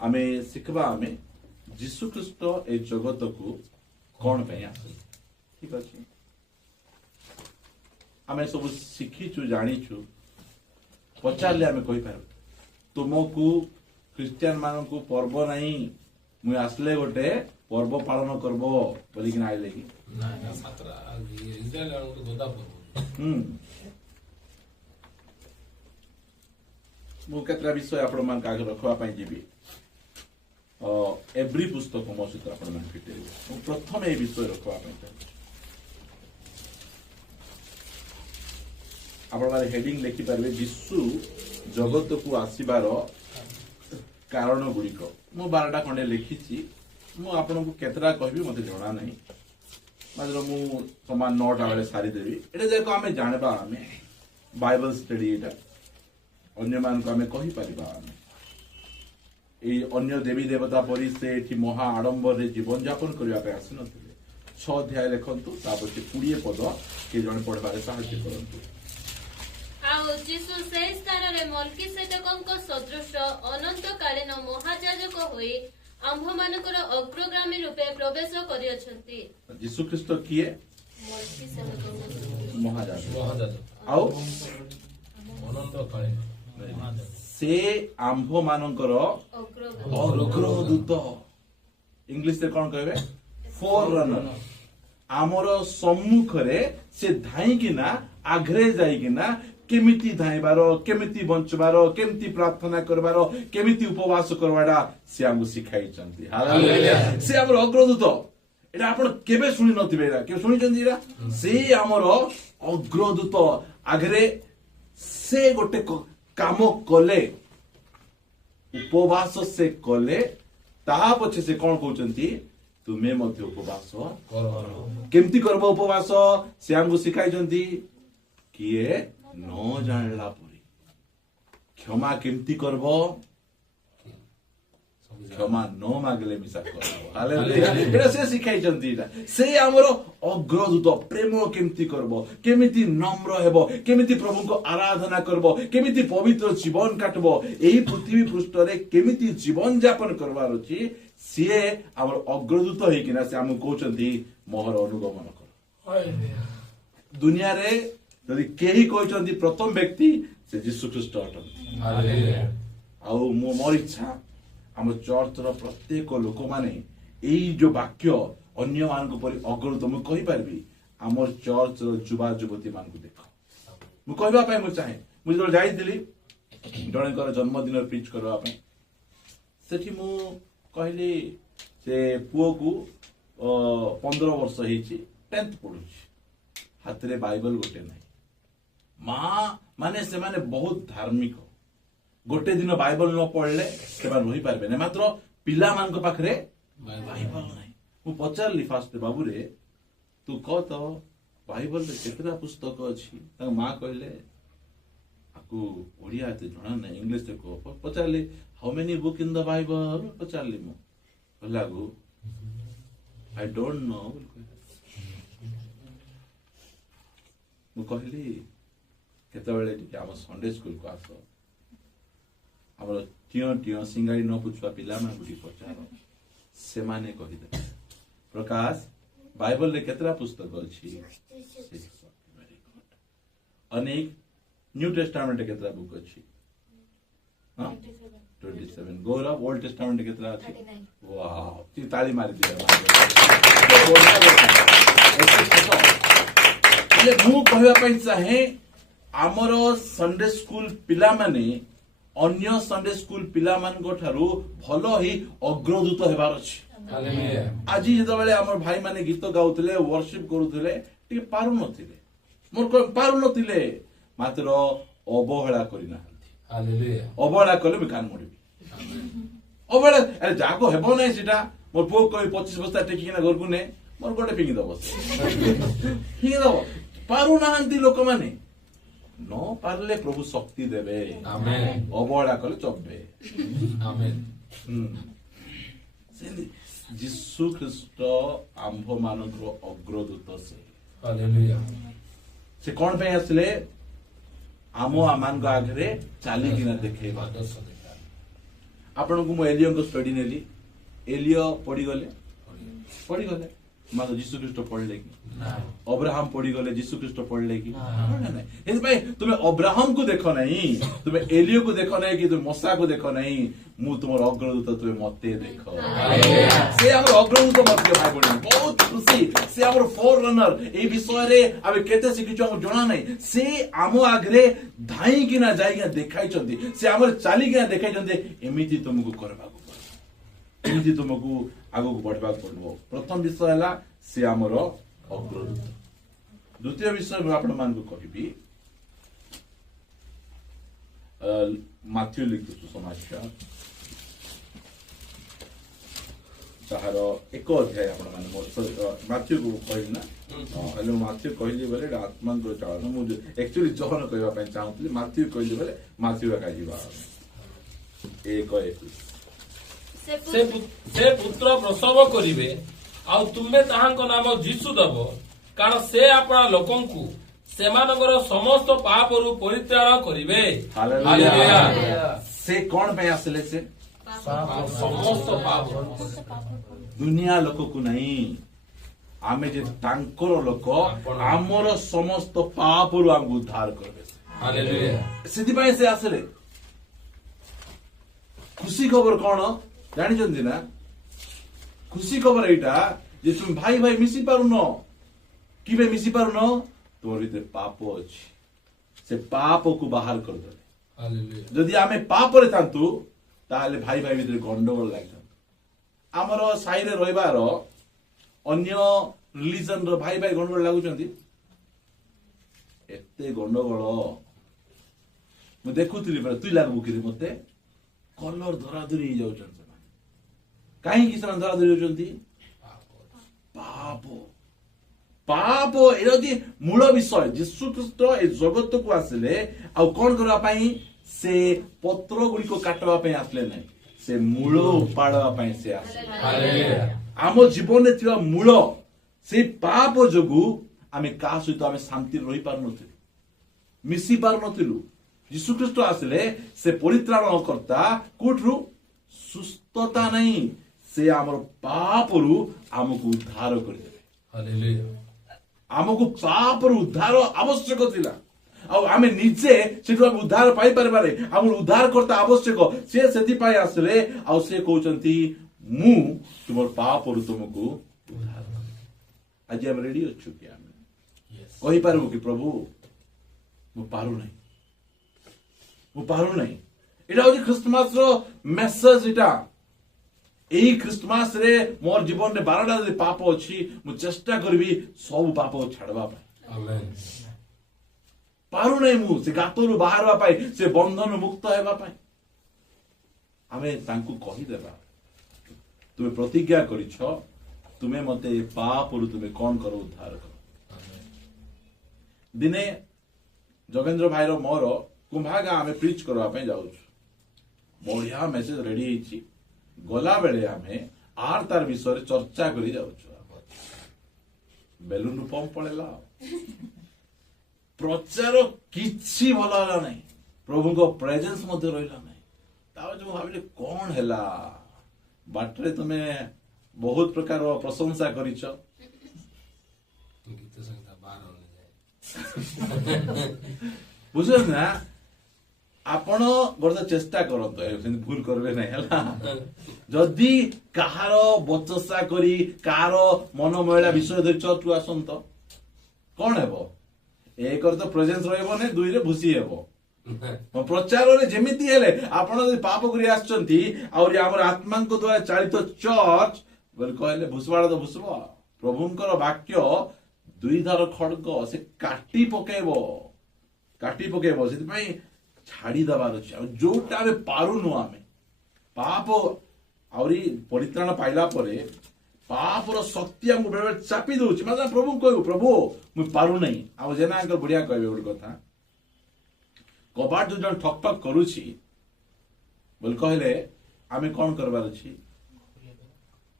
आमे शिखबा आमे जीशु ख्रीष्ट ए जगत को कौन पे आसे ठीक अच्छे आमे सब शिखीचु जानीचु पचारे आमे कहि पार तुमको क्रिश्चियन मान को पर्व नहीं मुई आसले गोटे पर्व पालन करब बोली कि आइले कि मु केतरा विषय आपण मान का रखवा पई जीवी एवरी पुस्तक मो सहित आपण मान फिटेबे मु प्रथम ए विषय रखवा पई आपण माने हेडिंग लिखि पारबे यीशु जगत को आसीबार कारण गुड़िक मु 12टा खंडे लिखी मु आपन को केतरा कहबी मते जणा नहीं मात्र मु समान 9टा बेले सारी देबी एटा देखो आमे जानबा आमे बाइबल स्टडी एटा अन्य मान को आमे कहि परिबा आमे ए अन्य देवी देवता परि से एठी महा आडंबर रे जीवन यापन करिया पे आसी नथिले 6 अध्याय लेखंतु तापछि 20 पद के जण पढबारे सहायता करंतु आउ जीसु से स्थान रे मल्कीसेदेकଙ୍କ सदृश अनंत कालीन महायाजक होई आम्भ मानकर अग्रगामी रूपे प्रवेश करि अछंती जीसु ख्रीष्ट किए मल्कीसेदेक महायाजक आउ अनंत कालीन से आम्भ मानकर अग्रदूत इंग्लिश रे कोन कहबे फोररनर आमर सम्मुख रे से धाई किना आघरे जाई किना केमिति धाइबार केमिति बंचबार केमिति प्रार्थना करबार केमिति उपवास करबाडा से हमकु सिखाई चंती हालेलुया से हमर अग्रदूत एटा आपण केबे सुनि नथिबे एटा के सुनि चंती एटा से हमर अग्रदूत आघरे से गोटे काम कले उपवास से कले ता पछे से कोन कहउचंती तुमे मध्य उपवास केमिति करबो उपवास से हमकु सिखाई चंती किए न जानला परी क्षमा केमती करब क्षमा न मागले मिसा करब हालेलुया एटा से सिखाई चंती एटा से हमर अग्रदूत प्रेम केमती करब केमिति नम्र हेबो केमिति प्रभु को आराधना करब केमिति पवित्र जीवन काटबो एही पृथ्वी पृष्ठ रे केमिति जीवन यापन करबार अछि से हमर अग्रदूत हे किना से हम कहउचंती मोहर अनुगमन कर दुनिया रे यदि केही कहउचंती प्रथम व्यक्ति से यीशु ख्रीष्ट अटंती हालेलुया आउ मोर इच्छा हम चर्च रो प्रत्येक लोक माने एई जो वाक्य अन्य मान को परि अग्रदूत मु कहि पारबी हमर चर्च रो युवा युवती मान को देखो मु कहबा पय मु चाहे मु जो जाई दिली जणकर जन्मदिन प्रीच करबा पय सेठी मु कहली से पुओ को 15 वर्ष हेची 10th पढुची हाथ रे बाइबल गोटे नहीं मां माने से माने बहुत धार्मिक गोटे दिन बाइबल न पढ़ले से रही पारबे नहीं मात्र पिला मान को पाखरे बाइबल नहीं मु पचारली फास्ट बाबू रे तू कह तो बाइबल रे केतरा पुस्तक अछि त मां कहले आकु ओडिया ते जणा नहीं इंग्लिश रे को पचारली how many book in the Bible पचारली मु लागू आई डोंट नो मु कहली केतबेले आम संडे स्कूल को आस आम टीय सिंगाड़ी न पुछुआ पिला मानू पचार से माने कहिदे प्रकाश बाइबल रे केतरा पुस्तक अछि अनेक न्यू टेस्टामेंट केतरा बुक अछि हां 27 गौरव ओल्ड टेस्टामेंट केतरा अछि वाह ती ताली मारी दिया ले मु कहबा पई चाहे आमर संडे स्कूल पिला माने अन्य संडे स्कूल पिला मान को ठारू भलो ही अग्रदूत हेबार अछि हालेलुया आज जेतबेले हमर भाई माने गीत गाउतले वर्शिप करूतले टी पारु नथिले मोर को पारु नथिले मात्र अवहेला करिना हालेलुया अवहेला कले मैं कान मोड़बी अवहेला अरे जाको हेबो नै सेटा मोर पो कोई 25 बस्ता टेकिना घर को ने मोर गोटे फिंगी दबो फिंगी दबो पारु नाहंती लोक माने न पारले प्रभु शक्ति देवे आमेन अवहेला कले चबे आमेन यीशु ख्रीष्ट आंभ मानकर अग्रदूत से हालेलुया से कोन पे आसले आमो आमान को आगरे चाली किना देखेबा आपण को एलियो को स्टडी नेली एलियो पढ़ीगले मात्र जीशु ख्रीष्ट पढ़ले कि अब्राहम पढ़ीगले जीशु ख्रीष्ट पढ़ले कि तुम अब्राहम को देख नहीं तुम एलियो को देख नहीं कि तुम मसा को देख नहीं मु तुम अग्रदूत तुम मते देख से हमर अग्रदूत मते भाई बहन बहुत खुशी से हमर फोर रनर ए विषय रे आबे केते सिखिचो हम जणा नहीं से आमो आगरे धाई किना जाई देखाई चंदी से हमर चाली किना देखाई चंदी एमिति तुमको करबा एमिति तुमको आगो को बढ़वा पड़ो प्रथम विषय है से आमर अग्रदूत द्वितीय विषय मैं आपण मान को कहबी माथ्यू लिखित समाचार ताहार एक अध्याय आपण माने माथ्यू को कहबी ना हेले माथ्यू कहली बेले आत्मा को चालन मु एक्चुअली जहन कहबा पय चाहूतली माथ्यू कहली बेले माथ्यू का जीवा एक से पुत्र प्रसव करिवे आ तुमे ताहांको नाम जीशु दब कारण से आपना लोकंकु सेमानकर समस्त पापरु परित्राण करिवे हालेलुया से कौन पे आसले से समस्त पाप दुनिया लोक को नहीं आमे जे तांकर लोक आमर समस्त पापरु हम उद्धार करबे हालेलुया सिद्धि पाए से आसले खुशी खबर कौन जानी ना खुशी खबर एटा जे तुम भाई भाई मिसी पारुन कि मिसी पारुन तोर भीतर पाप अछि से पाप को बाहर कर दे हालेलुया जदि आमे पाप रे थांतु ताले भाई भाई भीतर गंडगोल लागथां हमर साई रे रहबार अन्य रिलीजन रो भाई भाई गंडगोल लागुचंती एते गंडगोल मु देखुतली पर तुई लागबु कि मते कलर धरा धरी जाउचन कहीं किसान धरा धरी होचंती पाप पाप एरोजी मूल विषय यीशु ख्रीष्ट ए जगत को आसिले आ कोन करबा पई से पत्र गुडी को काटबा पई आसले नै से मूल उपाड़बा पई से आसले हालेलुया आम जीवन रे थिबा मूल से पाप जोगु आमे का सहित आमे शांति रही पार नथिलु मिसी पार नथिलु यीशु ख्रीष्ट आसिले से परित्राण करता कोठरु सुस्थता नहीं से आमर पापरु आमको उद्धार करदेबे हालेलुया आमको पापरु उद्धार आवश्यक थिला आ आमे निजे सेठु हम उद्धार पाई परबारे हम उद्धार करता आवश्यक से सेति पाई आसले आ से कहउचंती मु तुमर पापरु तुमको उद्धार करबे आज हम रेडी अछु कि हम कहि पारबो कि प्रभु मु पारु नहीं एटा होची क्रिसमस रो मेसेज एटा एही क्रिसमस रे मोर जीवन रे 12टा जे पाप अछि मु चेष्टा करबी सब पाप छाड़बा पाई आमेन पारु नै मु से गातरु बाहरबा पाई से बंधन मुक्त हेबा पाई हमें तांकु कहि देबा तुमे प्रतिज्ञा करिछ तुमे मते पापरु तुमे कोन करो उद्धार करो दिने जोगेंद्र भाई रो मोर कुंभागा आमे प्रीच करबा पे जाउछु बढ़िया मेसेज रेडी हेछि गला बेले आमे आर तार विषय रे चर्चा करी जाउछु बेलून पंप पड़ेला प्रचार किछि भला हला नै प्रभु को प्रेजेंस मध्ये रहिला नै ताव जो भाबिले कोन हैला बाटरे तुमे बहुत प्रकार प्रशंसा करिछ गीत संख्या 12 बुझल ना आपण गोटे चेष्टा करते भूल करबे नहीं है जदि कहार बचसा करी कहार मन महिला विषय धरी चर्च आसत कौन हेबो एक तो प्रेजेंस रहबो ने दुई रे भूसी हेबो प्रचार रे जेमिति हेले आपण जदि पाप करी आछंती और हमर आत्मा को द्वारा चालित चर्च बोल कहले भूसवाड़ तो भूसबो प्रभुंकर वाक्य दुई धार खड़ग से काटी पकेबो से छाड़ी दबार अच्छे जोटा आमे पारुनु आमे पाप आउरी परित्राण पाइला परे पापर शक्ति हमको बेले बेले चापी दउछि मतलब प्रभु कहू प्रभु मु पारु नहीं आ जेना अंकल बढ़िया कहबे गोटे कथा कबाट जो जन ठक ठक करूछि बोल कहले आमे कोन करबार अछि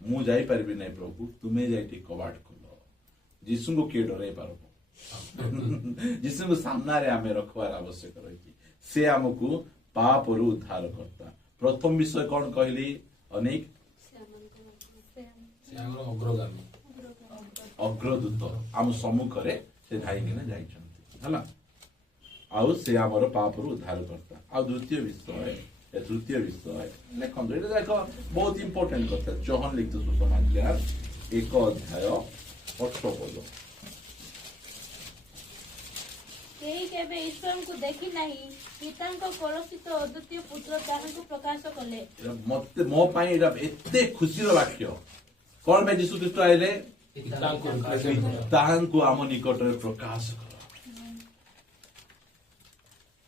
मु जाई परबी नहीं प्रभु तुमे जाई कबाट खोलो यीशु को के डरे पारबो यीशु को सामना रे आमे रखवार आवश्यक रही से आमको पाप उद्धार करता प्रथम विषय कौन कहली अनेक ସେ ଆମର ଅଗ୍ରଗାମୀ अग्रदूत आम सम्मुखरे से धाइकिना जाइछन्ति हला आउ से आमर पाप रु उद्धार करता आ द्वितीय विषय तृतीय विषय लेखन एटा देखो बहुत इंपोर्टेंट कथा जोहन लिखित सुसमाचार 1 अध्याय 8 पद केही केबे ईश्वर को देखी नहीं पितांको कलुषित अद्वितीय पुत्र ताहांको प्रकाश कले मते मो पाई एटा एते खुशी रो वाक्य कोन में यीशु ख्रीष्ट आइले ताहांको आम निकट रे प्रकाश कर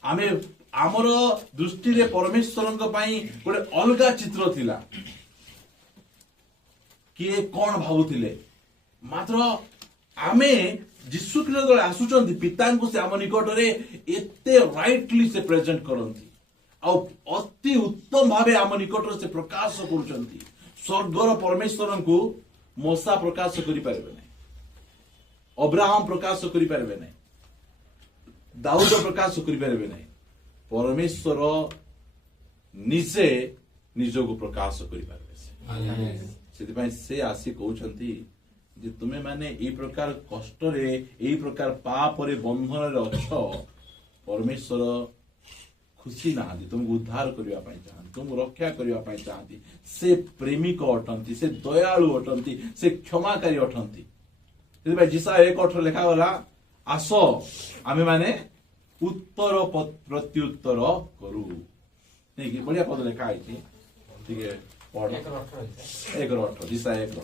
आमे आमर दृष्टि रे परमेश्वरଙ୍କ ପାଇଁ ଗୋଟେ ଅଲଗା ଚିତ୍ର ଥିଲା କିଏ କଣ ଭାବୁଥିଲେ ମାତ୍ର ଆମେ ଯୀଶୁ ଖ୍ରୀଷ୍ଟ ଯେତେବେଳେ ଆସୁଛନ୍ତି ପିତାଙ୍କୁ ସେ ଆମ ନିକଟରେ ଏତେ ରାଇଟଲି ସେ ପ୍ରେଜେଣ୍ଟ କରନ୍ତି ଆଉ ଅତି ଉତ୍ତମ ଭାବେ ଆମ ନିକଟରେ ସେ ପ୍ରକାଶ କରୁଛନ୍ତି ସ୍ୱର୍ଗର ପରମେଶ୍ୱରଙ୍କୁ ମୋସା ପ୍ରକାଶ କରିପାରିବେ ନାହିଁ ଅବ୍ରାହମ ପ୍ରକାଶ କରିପାରିବେ ନାହିଁ ଦାଉଦ ପ୍ରକାଶ କରିପାରିବେ ନାହିଁ परमेश्वर निजे निजको प्रकाश करिपारबे से आसी कहउछंती जे तुमे माने ए प्रकार कष्ट रे ए प्रकार पाप रे बंधन रे अछ परमेश्वर खुशी नाहंती तुमको उद्धार करिवा पई चाहंती तुमको रक्षा करिवा पई चाहंती से प्रेमिक अटंती से दयालु अटंती से क्षमाकारी अटंती से जिसा 1:8 लिखा गला आसो आमे माने उत्तर प्रत्युत्तर करू नहीं कि बढ़िया पद लिखा है ठीक है पढ़ 1:8 दिशा 1:8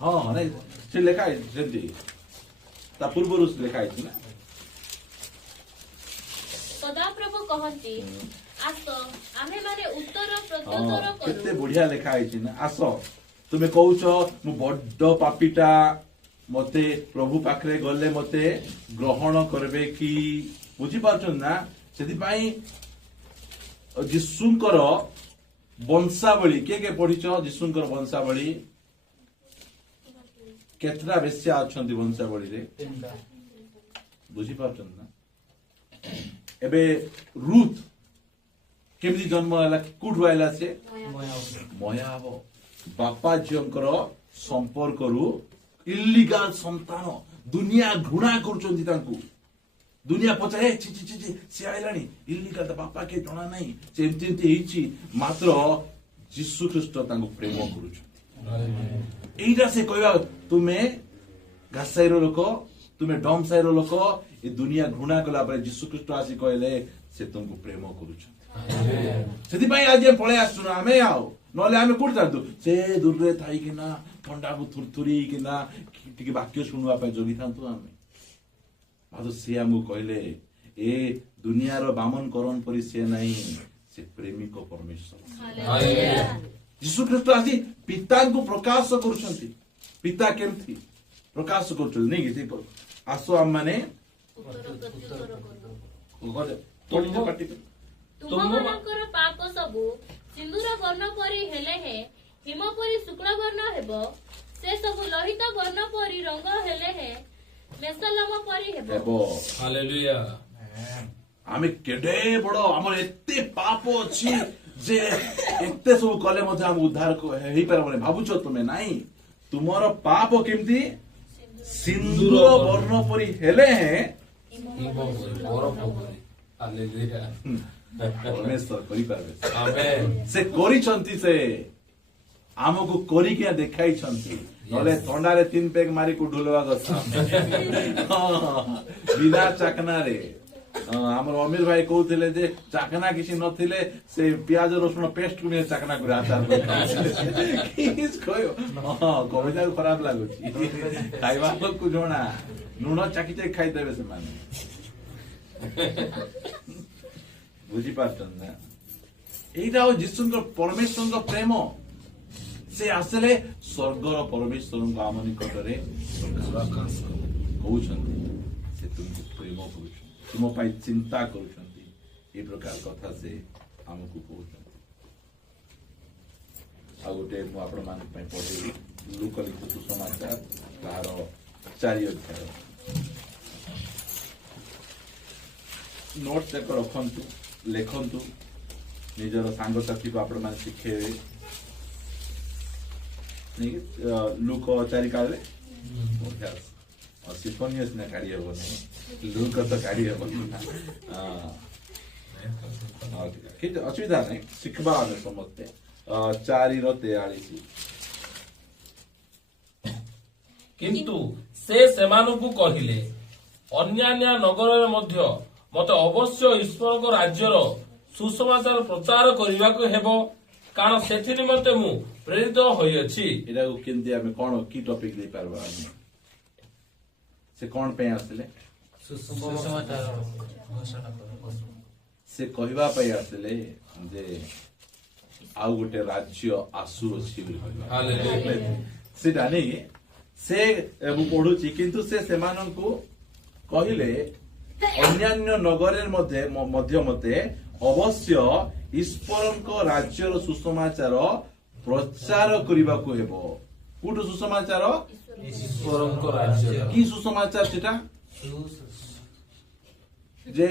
हाँ हाँ नहीं से लिखा है जल्दी ता पूर्व रूस लिखा है ना सदा प्रभु कहंती आसो आमे माने उत्तर प्रत्युत्तर करू केते बढ़िया लिखा है ना आसो तुमे कहउछो मु बड्ड पापीटा मते प्रभु पाखरे गले मते ग्रहण करबे कि बुझी पाछन ना सेति पई जिसुंकर वंशावली के पढिछो जिसुंकर वंशावली केतरा बेस्या अछंती वंशावली रे बुझी पाछन ना एबे रूथ केमि जन्म होला कुड वाइला से मयाब बापा जिंकर संपर्क रु इल्लीगल संतान दुनिया घृणा करछंती तांकू दुनिया पचाए छि छि छि से आइलानी इल्लीगल बापा के जणा नाही चेंती हिची मात्र यीशु ख्रीष्ट तांकू प्रेम करूछंती एइरा से कहबा तुमे घासाइरो लोक तुमे डमसाइरो लोक ए दुनिया घृणा कला पर यीशु ख्रीष्ट आसी कहले से तुमको प्रेम करूछंती सेति पई आज पळे आसुना आमे आओ नले आमे कोड जातु से दूर रे थाई किना ठंडा को थुरथुरी किना टिके वाक्य सुनवा पे जोगी थांतु आमे मातो से हमको कहले ए दुनिया रो बामन करन परि से नहीं से प्रेमी को परमेश्वर हालेलुया यीशु ख्रीष्ट आसी पिता को प्रकाश करूछंती पिता केमथि प्रकाश करूछंती नहीं कि से आसो हम माने उत्तर प्रत्युत्तर करू गले तोली पाटी तुमମାନଙ୍କର पाप ସବୁ सिंदूर वर्ण परि हेले हे हिम परि शुक्ल वर्ण हेबो से सब लोहित वर्ण परि रंग हेले हे मेसलम परि हेबो हालेलुया आमे केडे बडो हमर एते पाप अछि जे एते सब कले मध्ये हम उद्धार हेई परबने भाबुछो तुमे नाही तुमरो पाप केमती सिंदूर वर्ण परि हेले हे हालेलुया परमेश्वर करि पारबे आमेन से करिसंती से आमको करी के देखाई छंती नले थंडा रे 3 पैक मारी को ढोलवा गसा बिना चाकना रे हमर अमीर भाई कहउथिले जे चाकना किसी नथिले से प्याज रसुन पेस्ट कुने चाकना गुरा आचार किस कयो हां कविता खराब लागुची खाइबा को जोना नुण चाकी चाकी खाइ देबे से माने बुझी पाछन ना एइटा हो जिसुंकर परमेश्वरଙ୍କ प्रेम से आसले स्वर्गर परमेश्वरଙ୍କ आम निकटरे प्रकाश कहउछन्ती से तुमको प्रेम करूछन्ती तुम पाई चिंता करूछन्ती ए प्रकार कथा से हमको कहउछन्ती आ गोटे मु आपण मान पई पढे लूका लिखित समाचार तार 4 अध्याय नोट तक रखंतु ଲେଖନ୍ତୁ ନିଜର ସାଙ୍ଗସାଥୀ को आपण ମାନେ ଶିଖେଇବେ ଲୁକ 4 କାଳରେ ସିଫୋନିୟ ସିନା କାଢି ହବନି ଲୁକ ତ କାଢି ହବନି କିଛି ଅସୁବିଧା ନାହିଁ ଶିଖିବା ଆମେ ସମସ୍ତେ 4:43 କିନ୍ତୁ ସେ ସେମାନଙ୍କୁ କହିଲେ ଅନ୍ୟାନ୍ୟ ନଗରରେ ମଧ୍ୟ ମତେ ଅବଶ୍ୟ ଈଶ୍ୱରଙ୍କ ରାଜ୍ୟର ସୁସମାଚାର ପ୍ରଚାର କରିବାକୁ ହେବ କାରଣ ସେଥି ନିମନ୍ତେ ମୁଁ ପ୍ରେରିତ ହୋଇଅଛି। ଏଟାକୁ କେମିତି ଆମେ କଣ କି ଟପିକ ଦେଇପାରିବା ଆମେ ସେ କଣ ପାଇଁ ଆସିଲେ ସେ କହିବା ପାଇଁ ଆସିଲେ ଯେ ଆଉ ଗୋଟେ ରାଜ୍ୟ ଆସୁଅଛି ବୋଲି କହିବା ସେଟା ନେଇ ସେ ମୁଁ ପଢୁଛି କିନ୍ତୁ ସେ ସେମାନଙ୍କୁ କହିଲେ ଅନ୍ୟାନ୍ୟ ନଗରରେ ମଧ୍ୟ ମତେ ଅବଶ୍ୟ ଈଶ୍ୱରଙ୍କ ରାଜ୍ୟର ସୁସମାଚାର ପ୍ରଚାର କରିବାକୁ ହେବ। କୋଉଠୁ ସୁସମାଚାର ଈଶ୍ୱରଙ୍କ ରାଜ୍ୟ କି ସୁସମାଚାର ସେଟା ଯେ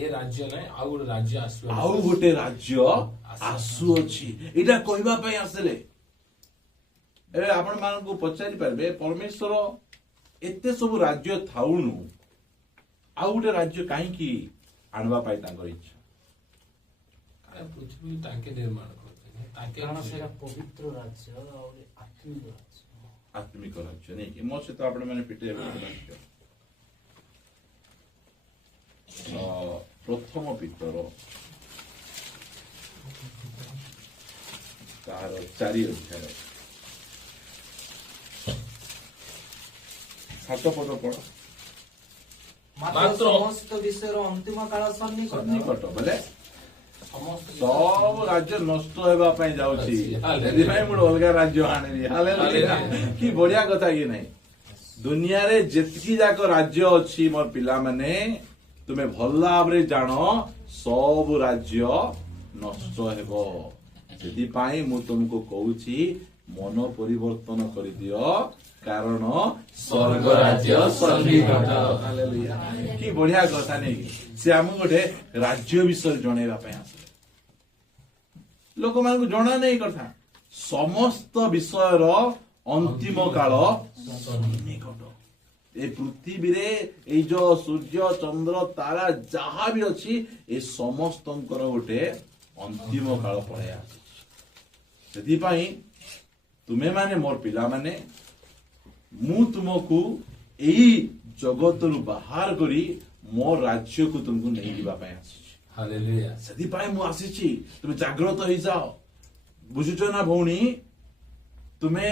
ଏ ରାଜ୍ୟ ନାହିଁ ଆଉ ଗୋଟେ ରାଜ୍ୟ ଆସିବ ଆଉ ଗୋଟେ ରାଜ୍ୟ ଆସୁଅଛି ଏଇଟା କହିବା ପାଇଁ ଆସିଲେ। ଏବେ ଆପଣ ମାନଙ୍କୁ ପଚାରି ପାରିବେ ପରମେଶ୍ୱର ଏତେ ସବୁ ରାଜ୍ୟ ଥାଉଣୁ ଆଉ ଗୋଟେ ରାଜ୍ୟ କାହିଁକି ଆଣିବା ପାଇଁ ତାଙ୍କର ଇଚ୍ଛା ପୃଥିବୀ ତାଙ୍କେ ନିର୍ମାଣ କରୁଥିଲେ ତାଙ୍କେ ସେଟା ପବିତ୍ର ରାଜ୍ୟ ଆଉ ଆତ୍ମିକ ରାଜ୍ୟ ଆତ୍ମିକ ରାଜ୍ୟ ନେଇକି ମୋ ସହିତ ଆପଣ ମାନେ ପିଟେଇବେ ରାଜ୍ୟ ପ୍ରଥମ ପିତର ତାହାର 4 ଅଧ୍ୟାୟ 7 ପଦ ପଢ ମାତ୍ର ସମସ୍ତ ବିଷୟର ଅନ୍ତିମ କାଳ ସନ୍ନିକଟ ବୋଲେ ସବୁ ରାଜ୍ୟ ନଷ୍ଟ ହେବା ପାଇଁ ଯାଉଛି ସେଥିପାଇଁ ମୁଁ ଅଲଗା ରାଜ୍ୟ ଆଣିବି ହାଲେଲୁୟା କି ବଢିଆ କଥା କି ନାହିଁ ଦୁନିଆରେ ଯେତିକି ଯାକ ରାଜ୍ୟ ଅଛି ମୋର ପିଲାମାନେ ତୁମେ ଭଲ ଭାବରେ ଜାଣ ସବୁ ରାଜ୍ୟ ନଷ୍ଟ ହେବ ସେଥିପାଇଁ ମୁଁ ତୁମକୁ କହୁଛି ମନ ପରିବର୍ତ୍ତନ କରିଦିଅ କାରଣ ସ୍ୱର୍ଗ ରାଜ୍ୟ ସନ୍ନିକଟ ହାଲେଲୁୟା କି ବଢିଆ କଥା ନେଇକି ସେ ଆମକୁ ଗୋଟେ ରାଜ୍ୟ ବିଷୟରେ ଜଣେଇବା ପାଇଁ ଆସିଲେ ଲୋକମାନଙ୍କୁ ଜଣା ନେଇ କଥା ସମସ୍ତ ବିଷୟର ଅନ୍ତିମ କାଳ ସନ୍ନିକଟ ଏ ପୃଥିବୀରେ ଏଇ ଯୋଉ ସୂର୍ଯ୍ୟ ଚନ୍ଦ୍ର ତାରା ଯାହା ବି ଅଛି ଏ ସମସ୍ତଙ୍କର ଗୋଟେ ଅନ୍ତିମ କାଳ ପଳେଇ ଆସୁଛି ସେଥିପାଇଁ ତୁମେ ମାନେ ମୋର ପିଲାମାନେ ମୁଁ ତୁମକୁ ଏଇ ଜଗତରୁ ବାହାର କରି ମୋ ରାଜ୍ୟକୁ ତୁମକୁ ନେଇଯିବା ପାଇଁ ଆସିଛି ସେଥିପାଇଁ ମୁଁ ଆସିଛି ତୁମେ ଜାଗ୍ରତ ହେଇଯାଅ ବୁଝୁଛ ନା ଭଉଣୀ ତୁମେ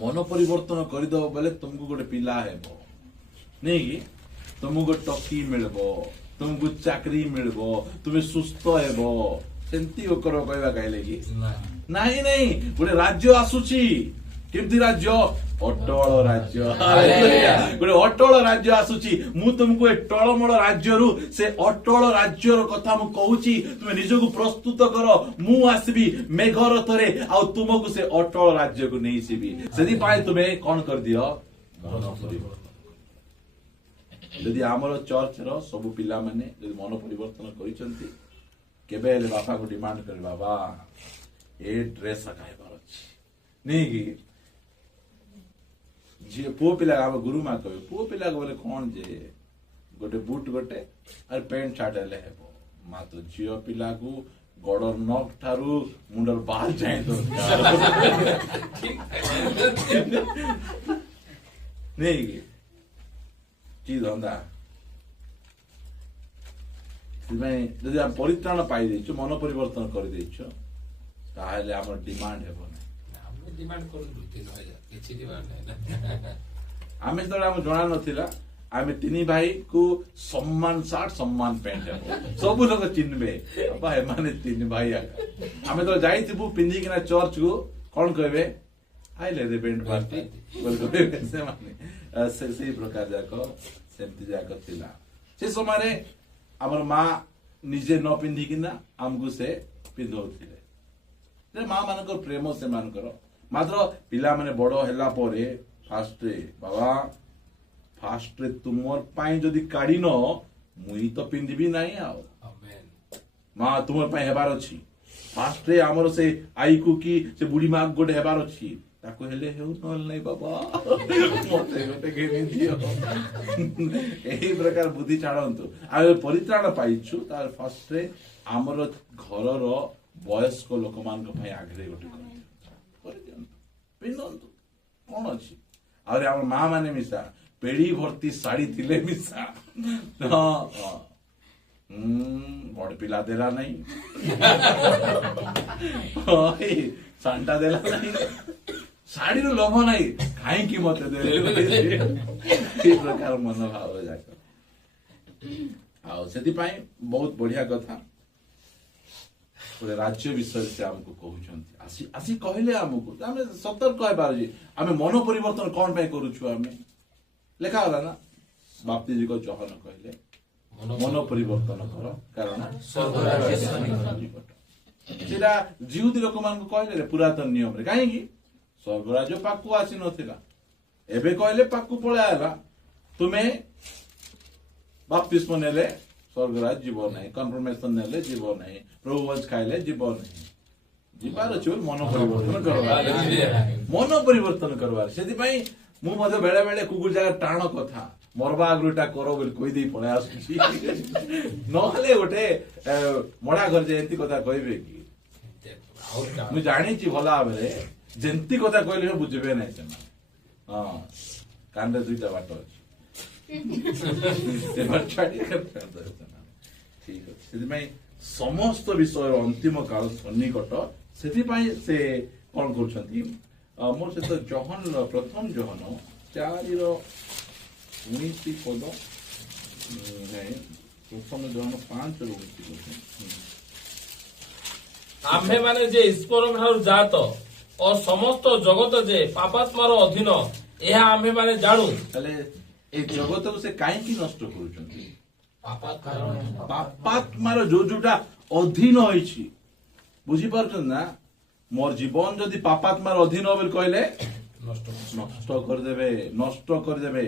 ମନ ପରିବର୍ତ୍ତନ କରିଦବ ବୋଲେ ତୁମକୁ ଗୋଟେ ପିଲା ହେବ ନେଇକି ତୁମକୁ ଗୋଟେ ଟକି ମିଳିବ ତୁମକୁ ଚାକିରି ମିଳିବ ତୁମେ ସୁସ୍ଥ ହେବ ସେମିତି କହିବା କହିଲେ କି ନାହିଁ ନାହିଁ ଗୋଟେ ରାଜ୍ୟ ଆସୁଛି କେମିତି ରାଜ୍ୟ ଅଟଳ ରାଜ୍ୟ ଗୋଟେ ଅଟଳ ରାଜ୍ୟ ଆସୁଛି ମୁଁ ତୁମକୁ ଏ ଟଳମଳ ରାଜ୍ୟରୁ ସେ ଅଟଳ ରାଜ୍ୟର କଥା ମୁଁ କହୁଛି ତୁମେ ନିଜକୁ ପ୍ରସ୍ତୁତ କର ମୁଁ ଆସିବି ମେଘ ରଥରେ ଆଉ ତୁମକୁ ସେ ଅଟଳ ରାଜ୍ୟକୁ ନେଇଯିବି ସେଥିପାଇଁ ତୁମେ କଣ କରିଦିଅ ମନ ପରିବର୍ତ୍ତନ ଯଦି ଆମର ଚର୍ଚ୍ଚର ସବୁ ପିଲାମାନେ ଯଦି ମନ ପରିବର୍ତ୍ତନ କରିଛନ୍ତି କେବେ ହେଲେ ବାପାକୁ ଡିମାଣ୍ଡ କରି ବାବା ଏ ଡ୍ରେସ୍ ଖାଇବାର ଅଛି ନେଇକି ଝିଅ ପୁଅ ପିଲା ଆମ ଗୁରୁମା କହିବେ ପୁଅ ପିଲା ବୋଲେ କଣ ଯେ ଗୋଟେ ବୁଟ ଗୋଟେ ଆରେ ପ୍ୟାଣ୍ଟ ସାର୍ଟ ହେଲେ ହେବ ମାତ୍ର ଝିଅ ପିଲାକୁ ଗୋଡର ନଖ ଠାରୁ ମୁଣ୍ଡର ବାହାର ଯାଏ ନେଇକି କି ଧନ୍ଦା ସେଥିପାଇଁ ଯଦି ଆମେ ପରିତ୍ରାଣ ପାଇଦେଇଛୁ ମନ ପରିବର୍ତ୍ତନ କରିଦେଇଛୁ ତାହେଲେ ଆମର ଡିମାଣ୍ଡ ହେବ ନାହିଁ ଆମେ ଯେତେବେଳେ ଆମକୁ ଜଣା ନଥିଲା ଆମେ 3 ଭାଇକୁ ସମ୍ମାନ ସାର୍ଟ ସମ୍ମାନ ପ୍ୟାଣ୍ଟ ହେବ ସବୁ ଲୋକ ଚିହ୍ନିବେ ଏମାନେ 3 ଭାଇ ଆମେ ତ ଯାଇଥିବୁ ପିନ୍ଧିକିନା ଚର୍ଚ୍ଚକୁ କଣ କହିବେ ଆଇଲେ ରେ ପ୍ୟାଣ୍ଟ ପାର୍ଟି ସେମାନେ ସେଇ ପ୍ରକାର ଯାକ ସେମିତି ଯାକ ଥିଲା ସେ ସମୟରେ ଆମର ମା ନିଜେ ନ ପିନ୍ଧିକିନା ଆମକୁ ସେ ପିନ୍ଧଉଥିଲେ ମା ମାନଙ୍କର ପ୍ରେମ ସେମାନଙ୍କର ମାତ୍ର ପିଲାମାନେ ବଡ ହେଲା ପରେ ଫାଷ୍ଟରେ ବାବା ଫାଷ୍ଟରେ ତୁମର ପାଇଁ ଯଦି କାଢିନ मुई तो पिंधिबी नहीं आओ Amen. माँ तुम हेबार अच्छी फास्ट रे आमर से आई को कि से बुढ़ी माँ गोटे हेबार अच्छी ताको हेले हेउ नल नहीं बाबा मते गोटे घेनी दियो एही प्रकार बुद्धि छाड़ंतु आ परित्राण पाइछु तार फास्ट रे आमर घरर वयस्क लोक मान को भाई आगरे गोटे कर दियंतु पिंदंतु कोन अछि आरे आम माँ माने मिसा पेड़ी भर्ती साड़ी थिले मिसा हां बड़ पिला देला नहीं सांटा देला नहीं साड़ी रो लोभ नहीं काहे की मत दे ई प्रकार मनोभाव जाक आ सेति पाई बहुत बढ़िया कथा राज्य विषय से हमको कहउछंती आसी आसी कहले हमको हमें सतर्क कह पार जी हमें मन परिवर्तन कोन पे करूछु हमें लेखा होला ना बाप्ती जी को जहन कहले मन परिवर्तन कर कारण सेटा जिहुदी लोक मान कहले पुरातन नियम रे काहे की स्वर्गराज्य पाकु आसी नथिला एबे कहले पाकु पळायला तुमे बाप्तिस्म नेले स्वर्गराज जीव नहीं कन्फर्मेशन नेले जीव नहीं प्रभु वंश खाइले जीव नहीं जीवार छ मन परिवर्तन करबार मन परिवर्तन करबार सेति पई मु मधे बेले बेले कुकुर जागा टाण कथा मरबा आगरुटा करो बोल कोई दे पळे आसुची नहले गोटे मडा घर जे एंती कथा कहबे की मु जानि छी भला बेले जेंती कथा कहले हो बुझबे नै से हां कांडे दुईटा बाट अछि से बात छाडी करता ठीक अछि सेति में समस्त विषय अंतिम काल सन्निकट सेति पई से कोन करछंती मोर से तो जहन प्रथम जहन 4 रो 19 पद नहीं प्रथम जहन 5 रो 19 आम्भे माने जे ईश्वर ठारू जात और समस्त जगत जे पापात्मार अधीन एहा आम्भे माने जाणु तले ए जगत को से काहे की नष्ट करूछंती पापात्मार जो जोटा अधीन होइछि बुझी परछन ना मोर जीवन जदि पापात्मार अधीन होबेल कहले नष्ट कर देबे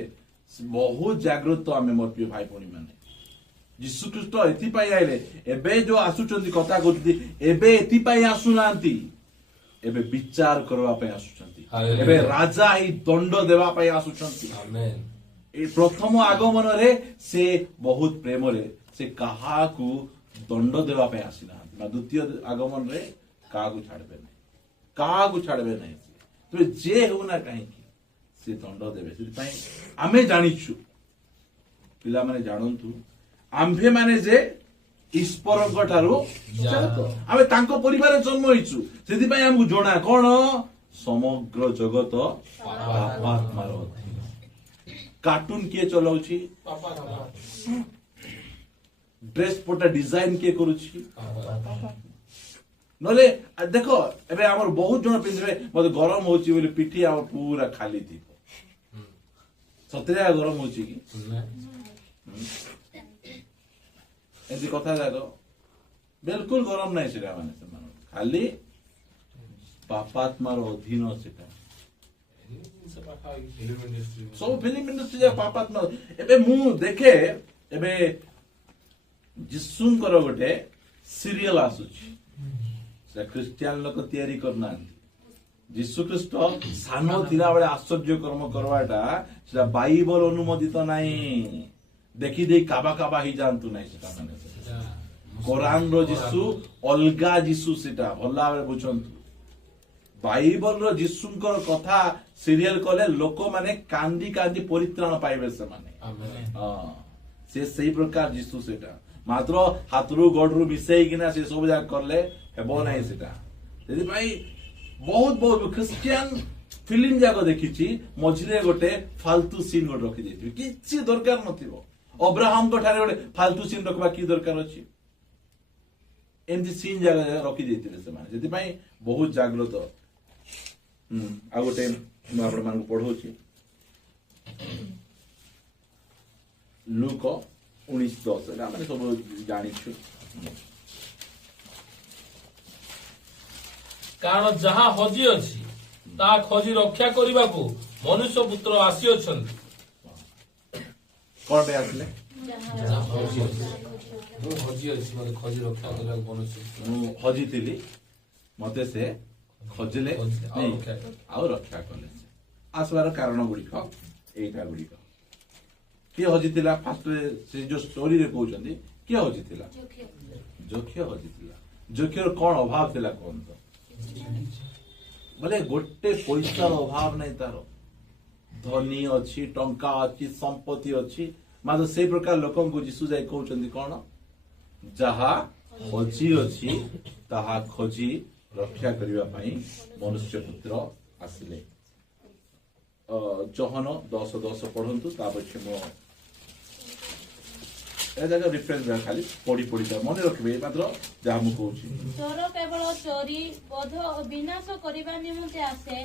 बहुत जागृत आमे मोर प्रिय भाई भौणी माने यीशु ख्रीष्ट एथि पाई आइले एबे जो आसुचंती कथा कहती एबे एथि पाई आसुनांती एबे विचार करबा पई आसुचंती एबे राजा ही दंड देबा पई आसुचंती आमेन ए प्रथम आगमन रे से बहुत प्रेम रे से कहा को दंड देबा पई आसिना ना द्वितीय आगमन रे कहा को छाड़बे नहीं तो जे हो ना कहीं से दंड देबे से पई आमे जानिछु पिला माने जानंतु आम्भे माने जे ईश्वर ठारू आमे तांको परिवार जन्म होइछु सेति पई हमकु जोना कोन समग्र जगत पापात्मार अधीन कार्टून किए चलाउछि ड्रेस पोटा डिजाइन किए करूछि नले देखो एबे हमर बहुत जन पिंजरे मते गरम होछि बोले पिठी आ पूरा खाली थी सतरे गरम होछि की एदी कथा जागो बिल्कुल गरम नहीं सेटा माने समान खाली पापात्मार अधीन सेटा सब फिल्म इंडस्ट्री जा पापात्मा एबे मु देखे एबे जिसुंकर गोटे सीरियल आसुछि से क्रिश्चियन लोक तयारी करना जीशु ख्रीष्ट सानो थिला बेले आश्चर्य कर्म करवाटा सेटा बाइबल अनुमोदित नहीं देखी दे काबा काबा ही जानतु नहीं सेटा माने कुरान रो जीशु अलगा जीशु सेटा भला बेले बुझंतु बाइबल रो जीशुंकर कथा सीरियल कले लोक माने कांदी कांदी परित्राण पाइबे से माने हां से सही प्रकार जीशु सेटा मात्र हाथरू गोडरू मिसेई किना से सब जा करले हेबो नाही सेटा सेति भाई बहुत बहुत क्रिश्चियन फिल्म जाको देखिछि मझिरे गोटे फालतू सीन गोटे रखि देथि किछि दरकार नथिबो अब्राहम को ठारे गोटे फालतू सीन रखबा की दरकार अछि एमती सीन जागा रखि देथिले से माने सेति भाई बहुत जागृत आ गोटे म आपण मान पढौछि लूक 19:10 एटा माने सब जानिछु कारण जहा हजी अछि ता खोजी रक्षा करबाकू मनुष्य पुत्र आसी अछंती कोन बे आसले ମୁଁ ହଜି ଅଛି ମତେ ଖୋଜି ରକ୍ଷା କରିବାକୁ ପଡୁଛି ମୁଁ ହଜିଥିଲି ମତେ ସେ ଖୋଜିଲେ ଆଉ ନେଇ ରକ୍ଷା ଆଉ ରକ୍ଷା କଲେ ସେ। ଆସିବାର କାରଣ ଗୁଡିକ ଏଇଟା ଗୁଡିକ କିଏ ହଜିଥିଲା ଫାଷ୍ଟ ସେ ଯୋଉ ଷ୍ଟୋରିରେ କହୁଛନ୍ତି କିଏ ହଜିଥିଲା ଯକ୍ଷ ହଜିଥିଲା ଯକ୍ଷର କଣ ଅଭାବ ଥିଲା କୁହନ୍ତୁ ବୋଲେ ଗୋଟେ ପଇସାର ଅଭାବ ନାହିଁ ତାର ଧନୀ ଅଛି ଟଙ୍କା ଅଛି ସମ୍ପତ୍ତି ଅଛି ମାତ୍ର ସେଇ ପ୍ରକାର ଲୋକଙ୍କୁ ଯୀଶୁ ଯାଇ କହୁଛନ୍ତି କଣ ଯାହା ହଜି ଅଛି ତାହା ଖୋଜି ରକ୍ଷା କରିବା ପାଇଁ ମନୁଷ୍ୟ ପୁତ୍ର ଆସିଲେ ଜହନ 10:10 ପଢନ୍ତୁ ତା ପଛେ ମୁଁ ଏ ଜାଗା ରିଫରେନ୍ସ ଖାଲି ପଢି ମନେ ରଖିବେ ମାତ୍ର ଯାହା ମୁଁ କହୁଛି ଚୋର କେବଳ ଚୋରି ବୋଧ ଓ ବିନାଶ କରିବା ନିମନ୍ତେ ଆସେ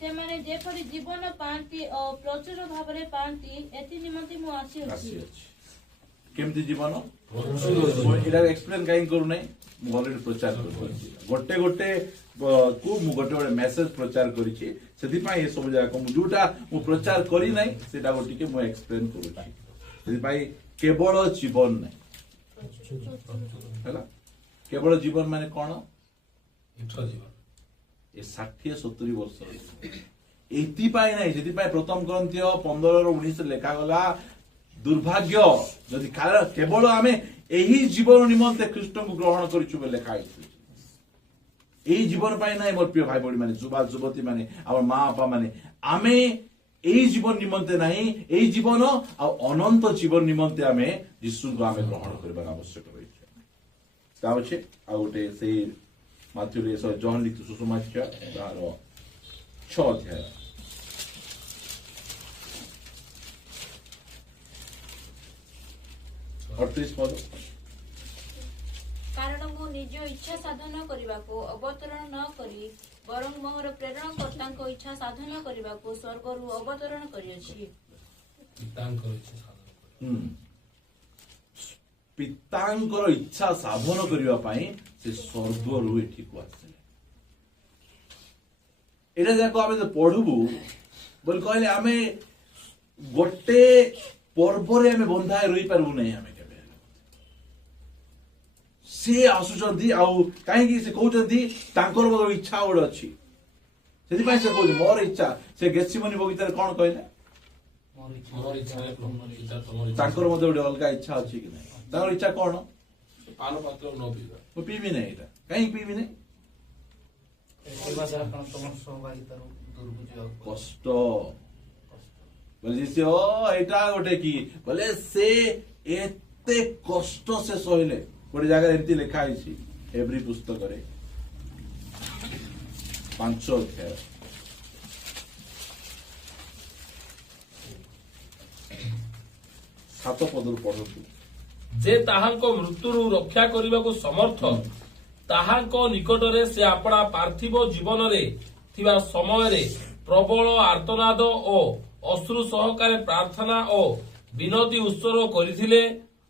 ସେମାନେ ଯେପରି ଜୀବନ ପାଆନ୍ତି ଓ ପ୍ରଚୁର ଭାବରେ ପାଆନ୍ତି ଏଥି ନିମନ୍ତେ ମୁଁ ଆସିଅଛି ଆସିଅଛି କେମିତି ଜୀବନ ଏଇଟା ଏକ୍ସପ୍ଲେନ କାହିଁକି କରୁନାହିଁ ମୁଁ ଅଲରେଡି ପ୍ରଚାର କରିଛି ଗୋଟେ କୁ ମୁଁ ଗୋଟେ ମେସେଜ ପ୍ରଚାର କରିଛି ସେଥିପାଇଁ ଏସବୁ ଜାଗାକୁ ମୁଁ ଯୋଉଟା ମୁଁ ପ୍ରଚାର କରିନାହିଁ ସେଟାକୁ ଟିକେ ମୁଁ ଏକ୍ସପ୍ଲେନ କରୁଛି ସେଥିପାଇଁ କେବଳ ଜୀବନ ନାହିଁ ହେଲା କେବଳ ଜୀବନ ମାନେ କଣ ଇଠ ଜୀବନ ଏ 60-70 ବର୍ଷ ଏଥିପାଇଁ ନାହିଁ ସେଥିପାଇଁ ପ୍ରଥମ ଗ୍ରନ୍ଥୀୟ 15-19 ଲେଖାଗଲା ଦୁର୍ଭାଗ୍ୟ ଯଦି କେବଳ ଆମେ ଏହି ଜୀବନ ନିମନ୍ତେ ଖ୍ରୀଷ୍ଟଙ୍କୁ ଗ୍ରହଣ କରିଛୁ ବୋଲି ଲେଖା ହେଇଛି ଏହି ଜୀବନ ପାଇଁ ନାହିଁ ମୋର ପ୍ରିୟ ଭାଇ ଭଉଣୀ ମାନେ ଯୁବତୀ ମାନେ ଆମର ମା ବାପା ମାନେ ଆମେ ଏହି ଜୀବନ ନିମନ୍ତେ ନାହିଁ ଏହି ଜୀବନ ଆଉ ଅନନ୍ତ ଜୀବନ ନିମନ୍ତେ ଆମେ ଯୀଶୁଙ୍କୁ ଆମେ ଗ୍ରହଣ କରିବାର ଆବଶ୍ୟକ ରହିଛି ତା ଅଛି ଆଉ ଗୋଟେ ସେଇ ମାଥ୍ୟୁରେ ଜହନ ଲିଖିତ ସୁସମାଚାର ତାର 6 ଅଧ୍ୟାୟ 38 ପଦ କାରଣ ମୁଁ ନିଜ ଇଚ୍ଛା ସାଧନ କରିବାକୁ ଅବତରଣ ନ କରି ବରଂ ମୋର ପ୍ରେରଣକର୍ତ୍ତାଙ୍କ ଇଚ୍ଛା ସାଧନ କରିବାକୁ ସ୍ୱର୍ଗରୁ ଅବତରଣ କରିଅଛି ପିତାଙ୍କର ଇଚ୍ଛା ସାଧନ ପିତାଙ୍କର ଇଚ୍ଛା ସାଧନ କରିବା ପାଇଁ ସେ ସ୍ୱର୍ଗରୁ ଏଠିକୁ ଆସିଲେ ଏଇଟା ଯାକ ଆମେ ପଢିବୁ ବୋଲି କହିଲେ ଆମେ ଗୋଟେ ପର୍ବରେ ଆମେ ବନ୍ଧା ରହିପାରିବୁ ନାହିଁ ଆମେ କେବେ ସେ ଆସୁଛନ୍ତି ଆଉ କାହିଁକି ସେ କହୁଛନ୍ତି ତାଙ୍କର ମଧ୍ୟ ଇଚ୍ଛା ଗୋଟେ ଅଛି ସେଥିପାଇଁ ସେ କହୁଛି ମୋର ଇଚ୍ଛା ସେ ଗେତ୍ସିମନି ବଗିଚାରେ କଣ କହିଲେ ମୋର ଇଚ୍ଛା ତାଙ୍କର ମଧ୍ୟ ଗୋଟେ ଅଲଗା ଇଚ୍ଛା ଅଛି କି ନାହିଁ ତାଙ୍କର ଇଚ୍ଛା କଣ ପାନ ପାତ୍ର ନ ପିଇବା ମୁଁ ପିଇବି ନାହିଁ ଏଇଟା କାହିଁକି ପିଇବି ନାହିଁ କଷ୍ଟ ଏଇଟା ଗୋଟେ କି ବୋଲେ ସେ ଏତେ କଷ୍ଟ ସେ ସହିଲେ ଗୋଟେ ଜାଗାରେ ଏମିତି ଲେଖା ହେଇଛି ଏଭ୍ରି ପୁସ୍ତକରେ 5 ଅଧ୍ୟାୟ 7 ପଦରୁ ପଢନ୍ତୁ ଯେ ତାହାଙ୍କ ମୃତ୍ୟୁରୁ ରକ୍ଷା କରିବାକୁ ସମର୍ଥ ତାହାଙ୍କ ନିକଟରେ ସେ ଆପଣା ପାର୍ଥିବ ଜୀବନରେ ଥିବା ସମୟରେ ପ୍ରବଳ ଆର୍ତ୍ତନାଦ ଓ ଅଶ୍ରୁ ସହକାରେ ପ୍ରାର୍ଥନା ଓ ବିନତି ଉତ୍ସର୍ଗ କରିଥିଲେ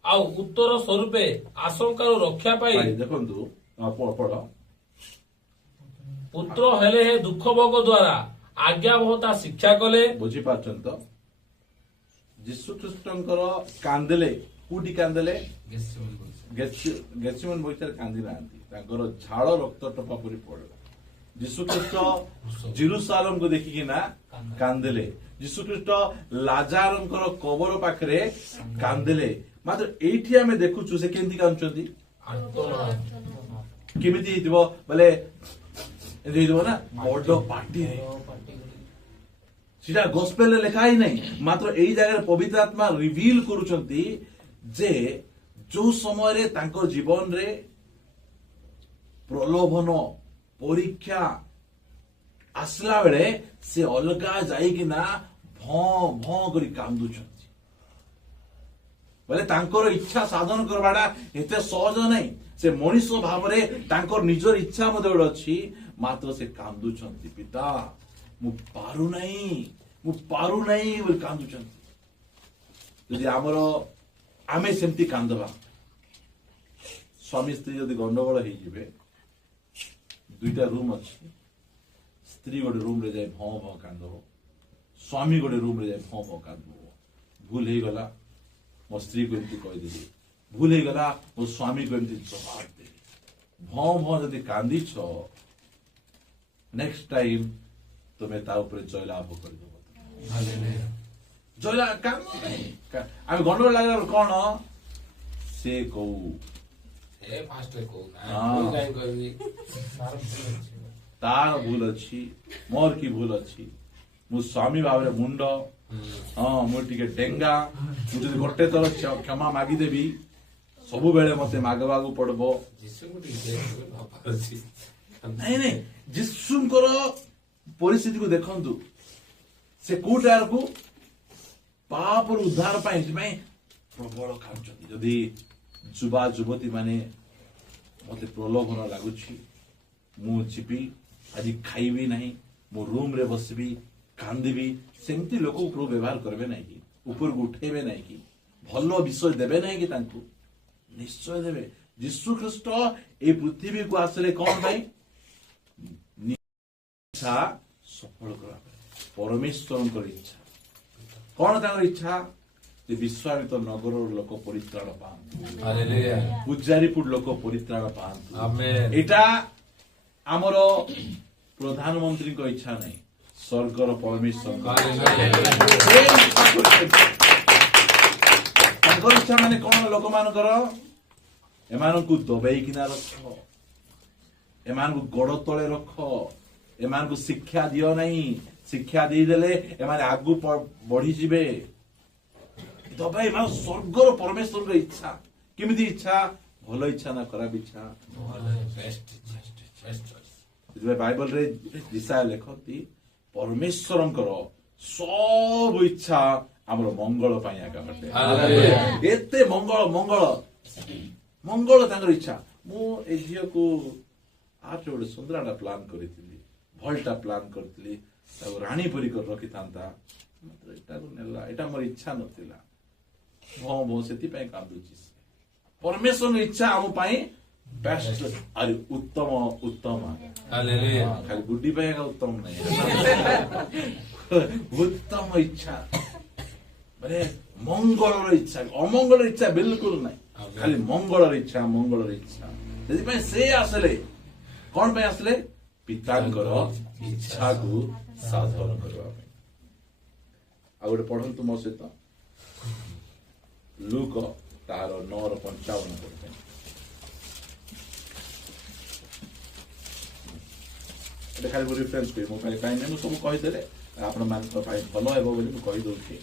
ଆଉ ଉତ୍ତର ସ୍ୱରୂପେ ଆଶଙ୍କାରୁ ରକ୍ଷା ପାଇ ଦେଖନ୍ତୁ ପଢ ପୁତ୍ର ହେଲେ ହେ ଦୁଃଖ ଭୋଗ ଦ୍ୱାରା ଆଜ୍ଞାବହତା ଶିକ୍ଷା କଲେ ବୁଝିପାରୁଛନ୍ତି ତ ଯୀଶୁ ଖ୍ରୀଷ୍ଟଙ୍କର କାନ୍ଦିଲେ କୋଉଠି କାନ୍ଦିଲେ ଗେତ୍ସିମନି ବଗିଚାରେ କାନ୍ଦି ନାହାନ୍ତି ତାଙ୍କର ଝାଳ ରକ୍ତ ଟପା ପରି ପଡିଲା ଯୀଶୁ ଖ୍ରୀଷ୍ଟ ଜେରୁସାଲେମକୁ ଦେଖିକିନା କାନ୍ଦିଲେ ଯୀଶୁ ଖ୍ରୀଷ୍ଟ ଲାଜାରଙ୍କର କବର ପାଖରେ କାନ୍ଦିଲେ ମାତ୍ର ଏଇଠି ଆମେ ଦେଖୁଛୁ ସେ କେମିତି କାନ୍ଦୁଛନ୍ତି କେମିତି ହେଇଥିବ ବୋଲେ ଏମିତି ହେଇଥିବ ନା ବଡ ପାଟିରେ ସେଟା ଗସ୍ପେଲରେ ଲେଖା ହିଁ ନାହିଁ ମାତ୍ର ଏଇ ଜାଗାରେ ପବିତ୍ର ଆତ୍ମା ରିଭିଲ କରୁଛନ୍ତି ଯେ ଯୋଉ ସମୟରେ ତାଙ୍କ ଜୀବନରେ ପ୍ରଲୋଭନ ପରୀକ୍ଷା ଆସିଲା ବେଳେ ସେ ଅଲଗା ଯାଇକିନା ଭଁ ଭଁ କରି କାନ୍ଦୁଛନ୍ତି ବୋଲେ ତାଙ୍କର ଇଚ୍ଛା ସାଧନ କରିବାଟା ଏତେ ସହଜ ନାହିଁ ସେ ମଣିଷ ଭାବରେ ତାଙ୍କର ନିଜର ଇଚ୍ଛା ମଧ୍ୟ ଗୋଟେ ଅଛି ମାତ୍ର ସେ କାନ୍ଦୁଛନ୍ତି ପିତା ମୁଁ ପାରୁନାହିଁ ବୋଲି କାନ୍ଦୁଛନ୍ତି ଯଦି ଆମେ ସେମିତି କାନ୍ଦବା ସ୍ୱାମୀ ସ୍ତ୍ରୀ ଯଦି ଗଣ୍ଡଗୋଳ ହେଇଯିବେ 2ଟା ରୁମ୍ ଅଛି ସ୍ତ୍ରୀ ଗୋଟେ ରୁମ୍ରେ ଯାଇ ଭଁ ଭଁ କାନ୍ଦବ ସ୍ୱାମୀ ଗୋଟେ ରୁମ୍ରେ ଯାଇ ଭଁ ଭଁ କାନ୍ଦବ ଭୁଲ ହେଇଗଲା मो स्त्री को एमती कहीदेली भूल हो गला मो स्वामी को एमती जवाब देली भौ भौ जदि कांदी छ नेक्स्ट टाइम तुम्हें ता ऊपर जयलाभ कर जयला काम आम गंडगोल लगे कौन से कहू ए फास्ट रे को हाँ। ना काई कहबी तार भूल अच्छी मोर की भूल अच्छी मु स्वामी भाव मुंड हाँ मुझे डेंगा मुझे गोटे थर क्षमा मागिदेवी सबु बेले मते मागवाकू पड़बो जिसु को ठीक है बाबा अछि नहीं नहीं जीशुंकर परिस्थिति को देखंतु से कोटार को पाप उद्धार पाई प्रबल खाऊँ जदि युवा युवती माने मते प्रलोभन लगुची मु जीवी आज खाइबी नहीं मो रूम रे बसबी कांदीबी सेमती लोक प्रभु व्यवहार करबे नहीं कि ऊपर को उठेबे नहीं कि भल विषय देबे नहीं कि तांकू निश्चय देबे यीशु ख्रीष्ट ए पृथ्वी को आसले कौन भाई इच्छा सफल करा परमेश्वर इच्छा कौन तांकर इच्छा जे विश्वामित्र नगर लोक परित्राण पाआं हालेलुया पूजारीपुर लोक परित्राण पाआं आमेन एटा आमर प्रधानमंत्री को इच्छा नहीं स्वर्गर परमेश्वर इच्छा माने कौन लोक मानकर एमान को दबाई किना रख एमान को गोड़ तले रख एमान को शिक्षा दियो नहीं शिक्षा देदेले एमान आगु बढ़ी जिबे दबाई मान स्वर्गर परमेश्वर को इच्छा किमिति इच्छा भल इच्छा ना खराब इच्छा बेस्ट बेस्ट ସେଥିପାଇଁ ବାଇବଲରେ ଦିଶା ଲେଖନ୍ତି ପରମେଶ୍ୱରଙ୍କର ସବୁ ଇଚ୍ଛା ଆମର ମଙ୍ଗଳ ପାଇଁ ଆକା ଅଟେ ଏତେ ମଙ୍ଗଳ ମଙ୍ଗଳ ମଙ୍ଗଳ ତାଙ୍କର ଇଚ୍ଛା ମୁଁ ଏ ଝିଅକୁ ଆଠ ଗୋଟେ ସୁନ୍ଦରଟା ପ୍ଲାନ୍ କରିଥିଲି ଭଲଟା ପ୍ଲାନ୍ କରିଥିଲି ତାକୁ ରାଣୀ ପରି କରି ରଖିଥାନ୍ତା ଏଟାକୁ ନେଲା ଏଟା ମୋର ଇଚ୍ଛା ନଥିଲା ଭଁ ଭଁ ସେଥିପାଇଁ କାନ୍ଦୁଛି ପରମେଶ୍ୱରଙ୍କ ଇଚ୍ଛା ଆମ ପାଇଁ बेस्ट अरे उत्तम उत्तम हालेलुया खाली बुद्धि पे उत्तम नहीं उत्तम इच्छा माने मंगल इच्छा अमंगल इच्छा बिल्कुल नहीं खाली मंगल इच्छा से आसले कौन पे आसले पितांकर इच्छा को साधन करवा आ गोटे पढ़ंतु मो सहित लूक तार 9:55 खाली रिफरेन्स करी मो कहीं सब कहीदे आपण भल हे कही दौची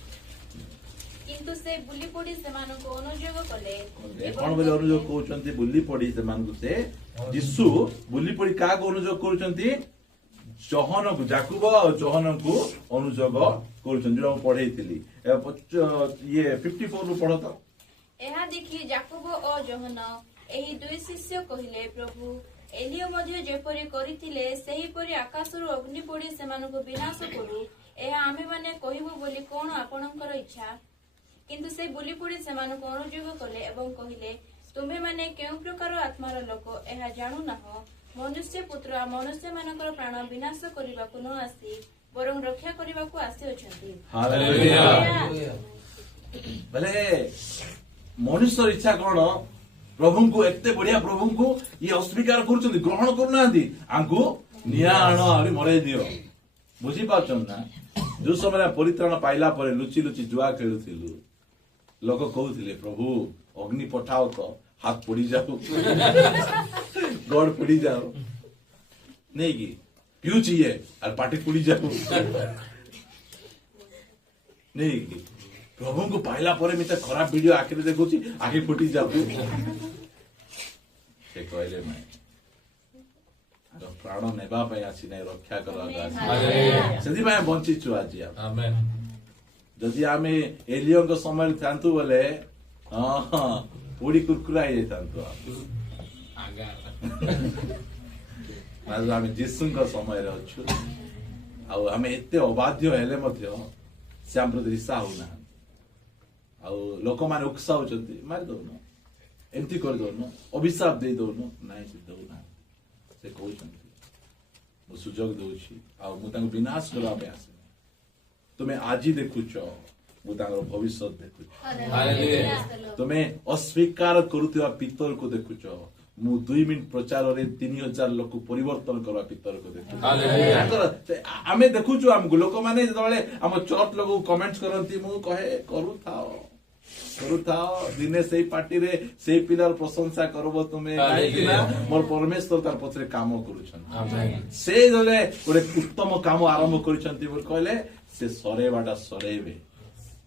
କିନ୍ତୁ ସେ ବୁଲି ପଡ଼ି ସେମାନଙ୍କୁ ଅନୁଯୋଗ କଲେ कौन बोले अनुयोग कहते बुली पड़ी से यीशु बुली पड़ी क्या अनुयोग कर जहन को जाकुब और जहन को अनुयोग कर पढ़े ये 54 रू पढ़ तो ଏହା ଦେଖି ଯାକୋବ ଓ ଜୋହନ ଏହି ଦୁଇ ଶିଷ୍ୟ କହିଲେ ପ୍ରଭୁ ଏଲିୟ ମଧ୍ୟ ଯେପରି କରିଥିଲେ ସେହିପରି ଆକାଶରୁ ଅଗ୍ନି ପଡ଼ି ସେମାନଙ୍କୁ ବିନାଶ କରୁ ଏହା ଆମେମାନେ କହିବୁ ବୋଲି କଣ ଆପଣଙ୍କର ଇଚ୍ଛା କିନ୍ତୁ ସେ ବୁଲି ପଡ଼ି ସେମାନଙ୍କୁ ଅନୁଯୋଗ କଲେ ଏବଂ କହିଲେ ତୁମେମାନେ କେଉଁ ପ୍ରକାର ଆତ୍ମାର ଲୋକ ଏହା ଜାଣୁନାହଁ ମନୁଷ୍ୟ ପୁତ୍ର ମନୁଷ୍ୟମାନଙ୍କର ପ୍ରାଣ ବିନାଶ କରିବାକୁ ନ ଆସି ବରଂ ରକ୍ଷା କରିବାକୁ ଆସିଅଛନ୍ତି ବୋଲେ ମନୁଷ୍ୟ ଇଚ୍ଛା କଣ प्रभु को एते बढ़िया प्रभु को ये अस्वीकार कर ग्रहण करना आंकु निया आण आहुरी मरई दियो बुझी पार्छ ना जो समय परित्राण पाइला पर लुचि लुचि जुआ खेलुथिलु लोक कहउथिले प्रभु अग्नि पठाओ तो हाथ पड़ी जाओ गड़ पड़ी जाओ नहीं कि पिउची ये और पाटी पड़ी जाओ नहीं कि प्रभु को पाइला पर मिते खराब वीडियो आखिर देखुची आखि फुटी जाऊ से कहले मैं प्राण नेबा पे आसी नहीं रक्षा करवा सेदी में बंची छु आज आमेन जदि आमे एलियो को समय थांतु बोले हां पूरी कुरकुराई जातांतु आगा आज आमे जिसु को समय रे अछु आ आमे एते अबाध्य हेले मध्य से हम प्रति रिसा होना आ लोक माने उकसाउचंती मार दउनो एमती कर दउनो अभिशाप दे दउनो नाइ से दउना से कहउचंती मु सुजोग दउची आ मु तांको विनाश करबा पे आसे तुमे आजी देखुचो ମୁଁ ତାଙ୍କର ଭବିଷ୍ୟତ ଦେଖୁଛି। ହାଲେଲୁୟା। ତୁମେ ଅସ୍ୱୀକାର କରୁଥିବା ପିତରକୁ ଦେଖୁଛ, ମୁଁ 2 ମିନିଟ ପ୍ରଚାରରେ 3000 ଲୋକ ପରିବର୍ତ୍ତନ କରିବା ପିତରକୁ ଦେଖୁଛି। ହାଲେଲୁୟା। ଆମେ ଦେଖୁଛୁ ଆମକୁ ଲୋକମାନେ ଯେତେବେଳେ ଆମ ଚର୍ଚ୍ଚ ଲୋକ କମେଣ୍ଟ କରନ୍ତି, ମୁଁ କହେ କରୁଥାଅ ଦିନେ ସେଇ ପାର୍ଟିରେ ସେଇ ପିଲାର ପ୍ରଶଂସା କରିବ ତୁମେ, କାହିଁକି ନା ମୋର ପରମେଶ୍ୱର ତାର ପଛରେ କାମ କରୁଛନ୍ତି। ସେ ଯେତେବେଳେ ଗୋଟେ ଉତ୍ତମ କାମ ଆରମ୍ଭ କରିଛନ୍ତି ବୋଲି କହିଲେ ସେ ସରେଇବାଟା ସରେଇବେ।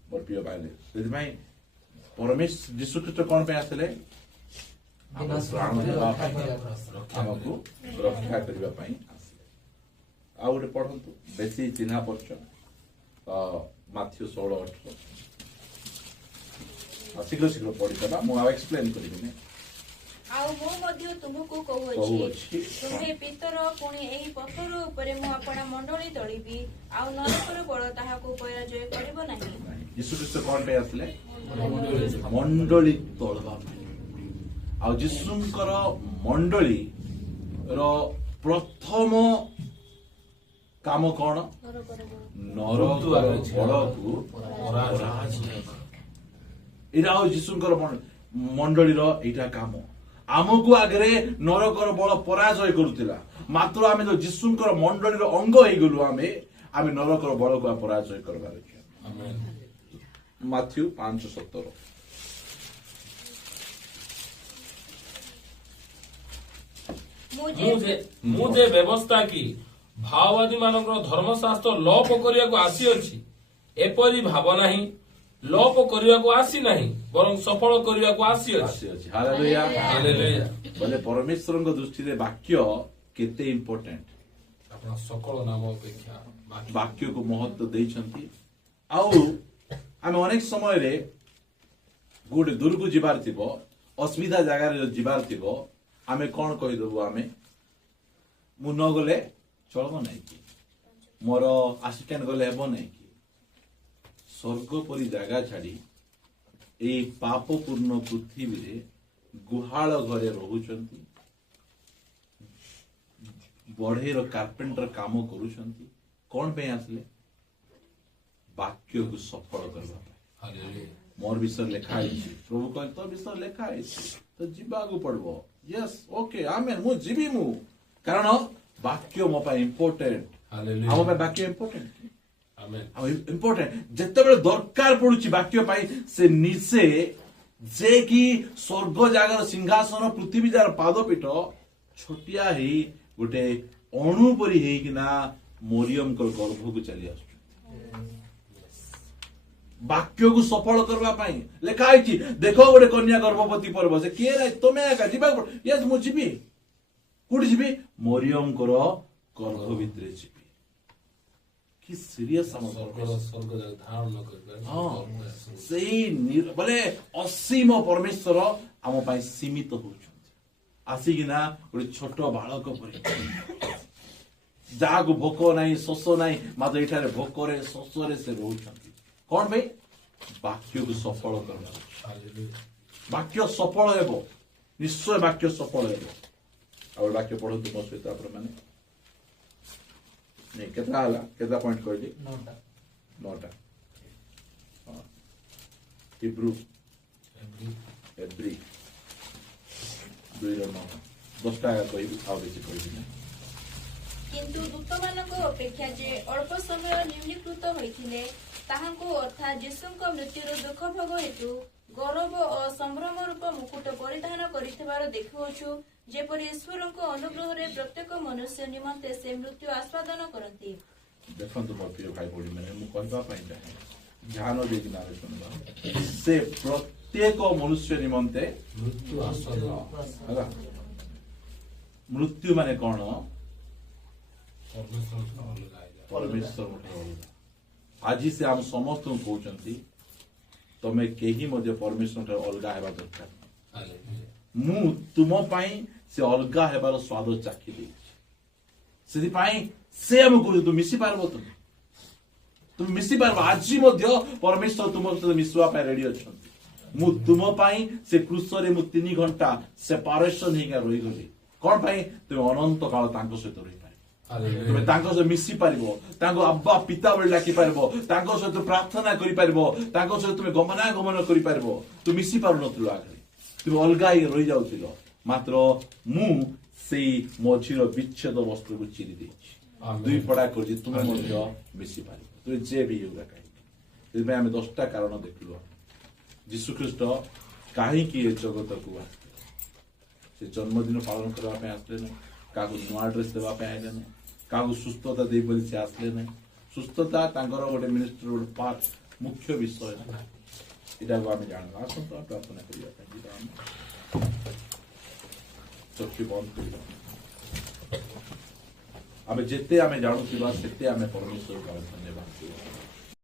ମୋର ପ୍ରିୟ ଭାଇ, ସେଥିପାଇଁ ପରମେଶ୍ୱର ଯୀଶୁଖ୍ରୀଷ୍ଟ କଣ ପାଇଁ ଆସିଲେ? ଆମକୁ ରକ୍ଷା କରିବା ପାଇଁ ଆସିଲେ। ଆଉ ଗୋଟେ ପଢନ୍ତୁ, ବେଶୀ ଚିହ୍ନା ପରିଚୟ, ମାଥ୍ୟୁ 16:18। ଶୀଘ୍ର ଶୀଘ୍ର ପଢିଦେବା, ମୁଁ ଆଉ ଏକ୍ସପ୍ଲେନ କରିବିନି। ଆଉ ମୁଁ ମଧ୍ୟ ତୁମକୁ କହୁଅଛି, କହୁଅଛି। ତୁମେ ପିତର, ପୁଣି ଏହି ପଥର ଉପରେ ମୁଁ ଆପଣା ମଣ୍ଡଳୀ ତଳିବି, ଆଉ ନରକର ବଳ ତାହାକୁ ପରାଜୟ କରିବ ନାହିଁ। ଯୀଶୁଖ୍ରୀଷ୍ଟ କଣ ପାଇଁ ଆସିଲେ? ମଣ୍ଡଳୀ ତୋଳବା ପାଇଁ। ଆଉ ଯୀଶୁଙ୍କର ମଣ୍ଡଳୀର ପ୍ରଥମ କାମ କଣ? ନରକର ବଳକୁ ପରାଜୟ। ଏଇଟା ହଉଛି ଯୀଶୁଙ୍କର ମଣ୍ଡଳୀର ଏଇଟା କାମ। ଆମକୁ ଆଗରେ ନରକର ବଳ ପରାଜୟ କରୁଥିଲା, ମାତ୍ର ଆମେ ଯୋଉ ଯୀଶୁଙ୍କର ମଣ୍ଡଳୀର ଅଙ୍ଗ ହେଇଗଲୁ, ଆମେ ନରକର ବଳକୁ ପରାଜୟ କରିବାର ଅଛି। ମାଥ୍ୟୁ 5:17। ମୁଁ ଯେ ବ୍ୟବସ୍ଥା କି ଭାଓବାଦୀ ମାନଙ୍କର ଧର୍ମଶାସ୍ତ୍ର ଲୋପ କରିବାକୁ ଆସିଅଛି, ଏପରି ଭାବ ନାହିଁ। ଲୋପ କରିବାକୁ ଆସି ନାହିଁ, ବରଂ ସଫଳ କରିବାକୁ ଆସିଅଛି। ହାଲେଲୁୟା। ହାଲେଲୁୟା। ବୋଲେ ପରମେଶ୍ୱରଙ୍କ ଦୃଷ୍ଟିରେ ବାକ୍ୟ କେତେ ଇମ୍ପୋର୍ଟାଣ୍ଟ। ଆପଣ ସକଳ ନାମ ଅପେକ୍ଷା ବାକ୍ୟକୁ ମହତ୍ଵ ଦେଇଛନ୍ତି। ଆଉ ଆମେ ଅନେକ ସମୟରେ ଗୋଟେ ଦୂରକୁ ଯିବାର ଥିବ, ଅସୁବିଧା ଜାଗାରେ ଯିବାର ଥିବ, ଆମେ କଣ କହିଦେବୁ? ମୁଁ ନ ଗଲେ ଚଳିବ ନାହିଁ କି, ମୋର ଆସିଷ୍ଟାଣ୍ଟ ଗଲେ ହେବ ନାହିଁ କି? ସ୍ୱର୍ଗ ପରି ଜାଗା ଛାଡି ଏଇ ପାପପୂର୍ଣ୍ଣ ପୃଥିବୀରେ ଗୁହାଳ ଘରେ ରହୁଛନ୍ତି, ବଢେଇର କାର୍ପେଣ୍ଟର କାମ କରୁଛନ୍ତି। କଣ ପାଇଁ ଆସିଲେ? ବାକ୍ୟକୁ ସଫଳ କରିବା ପାଇଁ। ମୋର ବିଷୟରେ ଲେଖା ହେଇଛି, ପ୍ରଭୁ କହିଲେ ତୋ ବିଷୟରେ ଲେଖା ହେଇଛି, ତ ଯିବାକୁ ପଡିବ। ୟେସ୍, ଓକେ, ମୁଁ ଯିବି, କାରଣ ବାକ୍ୟ ମୋ ପାଇଁ ଇମ୍ପୋର୍ଟାଣ୍ଟ। ଆମ ପାଇଁ ବାକ୍ୟ ଇମ୍ପୋର୍ଟାଣ୍ଟ। ଯେତେବେଳେ ଦରକାର ପଡୁଛି ବାକ୍ୟ ପାଇଁ, ସେ ନିଜେ ଯେ କି ସ୍ୱର୍ଗ ଜାଗାର ସିଂହାସନ, ପୃଥିବୀ ଯାହାର ପାଦପୀଠ, ଛୋଟିଆ ହେଇ ଗୋଟେ ଅଣୁ ପରି ହେଇକିନା ମରିୟମଙ୍କର ଗର୍ଭକୁ ଚାଲି ଆସୁଛନ୍ତି। ବାକ୍ୟକୁ ସଫଳ କରିବା ପାଇଁ ଲେଖା ହେଇଛି, ଦେଖ ଗୋଟେ କନ୍ୟା ଗର୍ଭବତୀ ପରିବ, ସେ କିଏ ନାହିଁ, ତମେ ଏକା ଯିବାକୁ ପଡିବ। ୟେସ୍, ମୁଁ ଯିବି। କୋଉଠି ଯିବି? ମରିୟମଙ୍କର ଗର୍ଭ ଭିତରେ ଯିବି। କି ସିରିୟସ୍ ଆମ ସେଇ ବୋଲେ ଅସୀମ ପରମେଶ୍ୱର ଆମ ପାଇଁ ସୀମିତ ହଉଛନ୍ତି, ଆସିକିନା ଗୋଟେ ଛୋଟ ବାଳକ ପରି, ଯାହାକୁ ଭୋକ ନାହିଁ, ଶୋଷ ନାହିଁ, ମାତ୍ର ଏଠାରେ ଭୋକରେ ଶୋଷରେ ସେ ରହୁଛନ୍ତି। କଣ ପାଇଁ? ବାକ୍ୟକୁ ସଫଳ କରିବା। ବାକ୍ୟ ସଫଳ ହେବ, ନିଶ୍ଚୟ ବାକ୍ୟ ସଫଳ ହେବ। ଆଉ ବାକ୍ୟ ପଢନ୍ତୁ ମୋ ସହିତ ଆପଣମାନେ। କେତେଟା ହେଲା? କେତେଟା ପଏଣ୍ଟ କହିଲି? 9ଟା। ହିବ୍ରୁ 2:9। 10ଟା କହିବି, ଆଉ ବେଶୀ କହିବି ନାହିଁ। କିନ୍ତୁ ଦୂତମାନଙ୍କ ଅପେକ୍ଷା ଯେ ଅଳ୍ପ ସମୟ ନିମ୍ନୀକୃତ ହୋଇଥିଲେ, ତାହାଙ୍କୁ ଅର୍ଥାତ୍ ଯୀଶୁଙ୍କ ମୃତ୍ୟୁର ଦୁଃଖ ଭୋଗ ହେତୁ ଗୌରବ ଓ ସମ୍ଭ୍ରମ ରୂପ ମୁକୁଟ ପରିଧାନ କରିଥିବାର ଦେଖୁଅଛୁ, ଯେପରି ଈଶ୍ୱରଙ୍କ ଅନୁଗ୍ରହରେ ପ୍ରତ୍ୟେକ ମନୁଷ୍ୟ ନିମନ୍ତେ ସେ ମୃତ୍ୟୁ ଆସ୍ୱାଦନ କରନ୍ତି। ଦେଖନ୍ତୁ ମୋ ପ୍ରିୟ ଭାଇ ଭଉଣୀ ମାନେ, ମୁଁ କହିବା ପାଇଁ ଚାହେଁ, ଧ୍ୟାନ ଦେଇକି ନାରେ ଶୁଣିବା, ସେ ପ୍ରତ୍ୟେକ ମନୁଷ୍ୟ ନିମନ୍ତେ ମୃତ୍ୟୁ ଆସ୍ୱାଦନ ହେଲା। ମୃତ୍ୟୁ ମାନେ କଣ? ପରମେଶ୍ୱର ଅଲଗା। ଆଜି ସେ ଆମ ସମସ୍ତଙ୍କୁ କହୁଛନ୍ତି, ତମେ କେହି ମଧ୍ୟ ପରମେଶ୍ୱର ଠାରୁ ଅଲଗା ହେବା ଦରକାର ନାହିଁ। ମୁଁ ତୁମ ପାଇଁ ସେ ଅଲଗା ହେବାର ସ୍ୱାଦ ଚାଖି ଦେଇଛି। ସେଥିପାଇଁ ସେ ଆମକୁ କହୁଛି, ତୁ ମିଶି ପାରିବ, ତୁମେ ମିଶି ପାରିବ। ଆଜି ମଧ୍ୟ ପରମେଶ୍ୱର ତୁମ ସହିତ ମିଶିବା ପାଇଁ ରେଡି ଅଛନ୍ତି। ମୁଁ ତୁମ ପାଇଁ ସେ କ୍ରୁଶରେ ମୁଁ 3 ଘଣ୍ଟା ସେପାରେସନ ହେଇକି ରହିଗଲି। କଣ ପାଇଁ? ତୁମେ ଅନନ୍ତ କାଳ ତାଙ୍କ ସହିତ ରହିପାରିବ। तुम तांको से मिसी पारिबो तांको अब्बा पिता बोली डाकी पारिबो तांको सहित प्रार्थना करि पारिबो तांको सहित तुम गमनागमन करि पारिबो तु मिसी पारु नथिलो आगे तुम अलगा ही रही जाउथिलो मात्र मु सेई मझिर विच्छेद वस्त्र को चिरी देछि दुई पड़ा करछि तुम मध्य मिसी पारिबो तु जे भी होगा कहि इबे हम 10टा कारण देखलो यीशु ख्रीष्ट काहे की ए जगत को आस्ते से जन्मदिन पालन करबा पे आस्ते नै काको नुआ ड्रेस देबा पे आइले नै काको सुस्थता दे बोली से आसले नै सुस्थता तांकर गोटे मिनिस्टर गोटे पार्ट मुख्य विषय इटा को आमे जानबा आसंतो प्रार्थना करिया पे चक्षु बंद करिया आमे जेते आमे जानुथिबा सेते आमे परमेश्वर का धन्यवाद